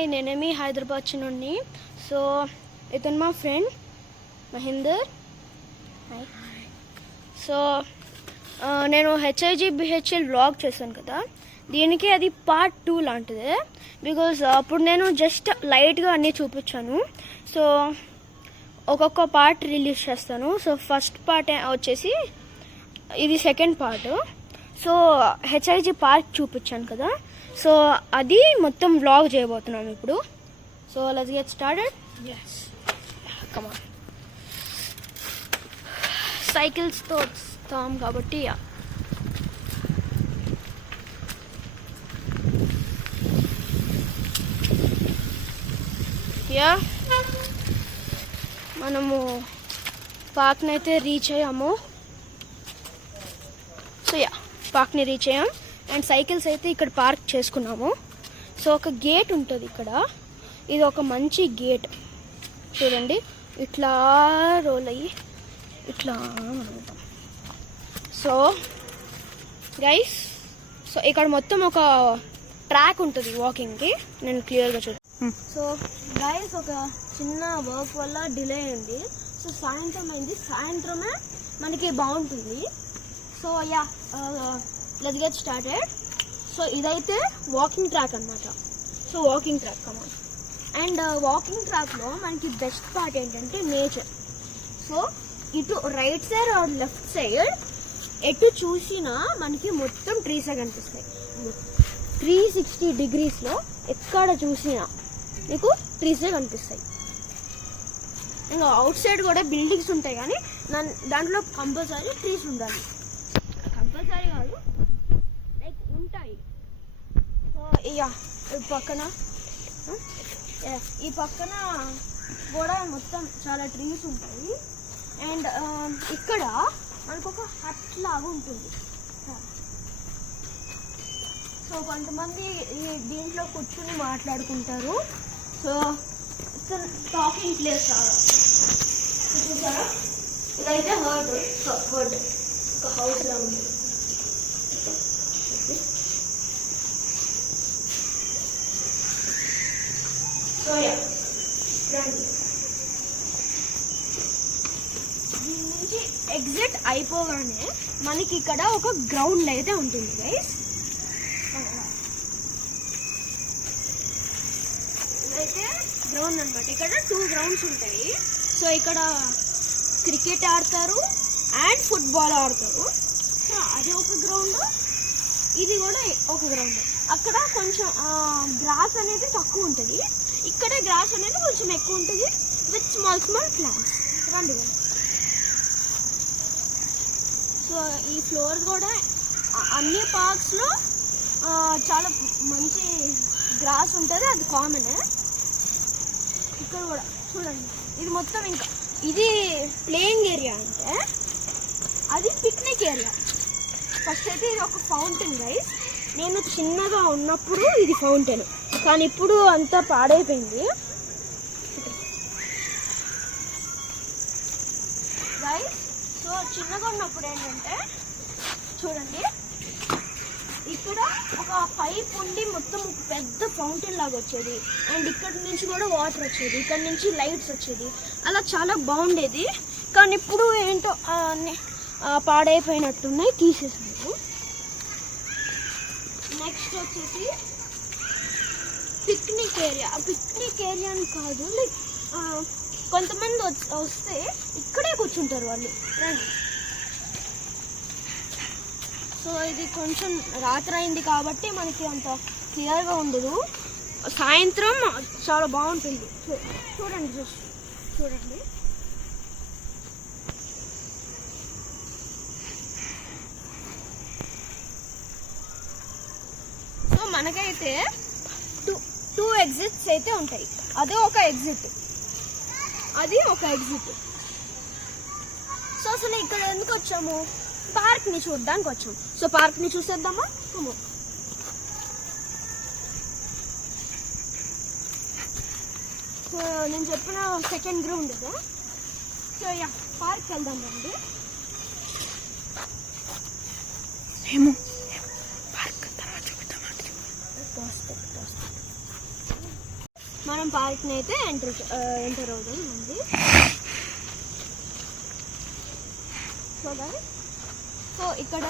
Hi, నేనేమి Hyderabad చిన్నోడిని. So ఇతను మా ఫ్రెండ్ మహేందర్. హాయ్. సో నేను HIGBHL వ్లాగ్ చేశాను కదా, దీనికి అది పార్ట్ 2 లాంటిదే. బికాజ్ అప్పుడు నేను జస్ట్ లైట్గా అన్నీ చూపించాను. సో ఒక్కొక్క పార్ట్ రిలీజ్ చేస్తాను. సో ఫస్ట్ పార్ట్ వచ్చేసి ఇది second part. So HIG park చూపించాను కదా, సో అది మొత్తం వ్లాగ్ చేయబోతున్నాం ఇప్పుడు. So let's get started. yes come on. సైకిల్స్తో వస్తాం కాబట్టి మనము పార్క్ని అయితే రీచ్ అయ్యాము. సో పార్క్ని రీచ్ అయ్యాం అండ్ సైకిల్స్ అయితే ఇక్కడ పార్క్ చేసుకున్నాము. సో ఒక గేట్ ఉంటుంది ఇక్కడ, ఇది ఒక మంచి గేట్ చూడండి. ఇట్లా రోల్ అయ్యి ఇట్లా. సో గైస్, సో ఇక్కడ మొత్తం ఒక ట్రాక్ ఉంటుంది వాకింగ్కి, నేను క్లియర్గా చూద్దాం. సో గైస్, ఒక చిన్న వర్క్ వల్ల డిలే అయింది. సో సాయంత్రం అయింది, సాయంత్రమే మనకి బాగుంటుంది. So let's get started. So ఇదైతే వాకింగ్ ట్రాక్ అనమాట. So walking track come on. And walking ట్రాక్లో మనకి బెస్ట్ పార్ట్ ఏంటంటే నేచర్. సో ఇటు right side or left side ఎటు చూసినా మనకి మొత్తం ట్రీసే కనిపిస్తాయి. 360 degreesలో ఎక్కడ చూసినా మీకు ట్రీసే కనిపిస్తాయి. ఇంకా అవుట్ సైడ్ కూడా బిల్డింగ్స్ ఉంటాయి, కానీ దాంట్లో కంపల్సరీ ట్రీస్ ఉండాలి. కంపల్సరీ కాదు, లైక్ ఉంటాయి. సో ఈ పక్కన కూడా మొత్తం చాలా ట్రీస్ ఉంటాయి. అండ్ ఇక్కడ మనకు ఒక హట్ లాగా ఉంటుంది. సో కొంతమంది దీంట్లో కూర్చుని మాట్లాడుకుంటారు. సో టాకింగ్ ప్లేస్ చూసారా, ఇదైతే హర్డ్ ఒక హౌస్ లా ఉంది. సో దీని నుంచి ఎగ్జిట్ అయిపోగానే మనకి ఇక్కడ ఒక గ్రౌండ్ అయితే ఉంటుంది గైస్. ఇదైతే గ్రౌండ్ అనమాట. ఇక్కడ 2 గ్రౌండ్స్ ఉంటాయి. సో ఇక్కడ క్రికెట్ ఆడతారు అండ్ ఫుట్బాల్ ఆడతారు. సో అది ఒక గ్రౌండ్, ఇది కూడా ఒక గ్రౌండ్. అక్కడ కొంచెం గ్రాస్ అనేది తక్కువ ఉంటుంది, ఇక్కడ గ్రాస్ అనేది కొంచెం ఎక్కువ ఉంటుంది విత్ స్మాల్ ప్లాంట్స్. రండి. సో ఈ ఫ్లోర్ కూడా అన్ని పార్క్స్లో చాలా మంచి గ్రాస్ ఉంటుంది, అది కామన్. ఇక్కడ కూడా చూడండి, ఇది మొత్తం ఇంకా ఇది ప్లేయింగ్ ఏరియా, అంటే అది పిక్నిక్ ఏరియా. ఫస్ట్ అయితే ఇది ఒక ఫౌంటైన్ గైస్. నేను చిన్నగా ఉన్నప్పుడు ఇది ఫౌంటైన్, కానీ ఇప్పుడు అంతా పాడైపోయింది గైస్. సో చిన్నగా ఉన్నప్పుడు ఏంటంటే చూడండి, ఇక్కడ ఒక పైప్ ఉండి మొత్తం ఒక పెద్ద ఫౌంటైన్ లాగా వచ్చేది. అండ్ ఇక్కడ నుంచి కూడా వాటర్ వచ్చేది, ఇక్కడ నుంచి లైట్స్ వచ్చేది, అలా చాలా బాగుండేది. కానీ ఇప్పుడు ఏంటో పాడైపోయినట్టున్నాయి, తీసేసారు. నెక్స్ట్ వచ్చేసి పిక్నిక్ ఏరియా. పిక్నిక్ ఏరియా అని కాదు, లైక్ కొంతమంది వస్తే ఇక్కడే కూర్చుంటారు వాళ్ళు. సో ఇది కొంచెం రాత్రి అయింది కాబట్టి మనకి అంత క్లియర్గా ఉండదు, సాయంత్రం చాలా బాగుంటుంది. చూడండి చూడండి. సో మనకైతే టూ ఎగ్జిట్స్ అయితే ఉంటాయి. అదే ఒక ఎగ్జిట్, అది ఒక ఎగ్జిట్. సో అసలు ఇక్కడ ఎందుకు వచ్చాము? పార్క్ని చూడడానికి వచ్చాం. సో పార్క్ని చూసేద్దామా? సో నేను చెప్పిన సెకండ్ గ్రౌండ్ ఇదే. సో పార్క్ వెళ్దాం రండి. మనం పార్క్ని అయితే ఎంటర్ అవుతాం ఉంది. సో ఇక్కడ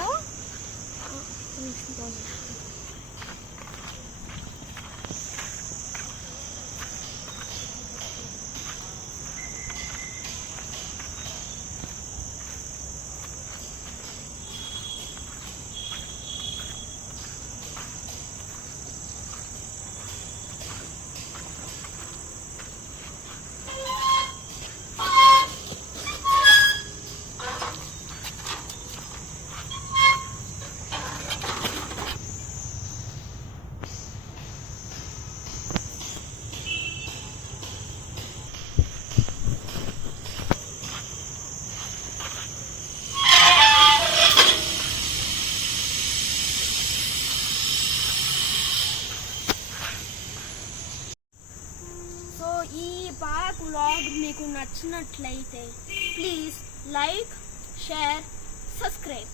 ఈ పార్క్ వ్లాగ్ మీకు నచ్చినట్లయితే ప్లీజ్ లైక్, షేర్, సబ్స్క్రైబ్.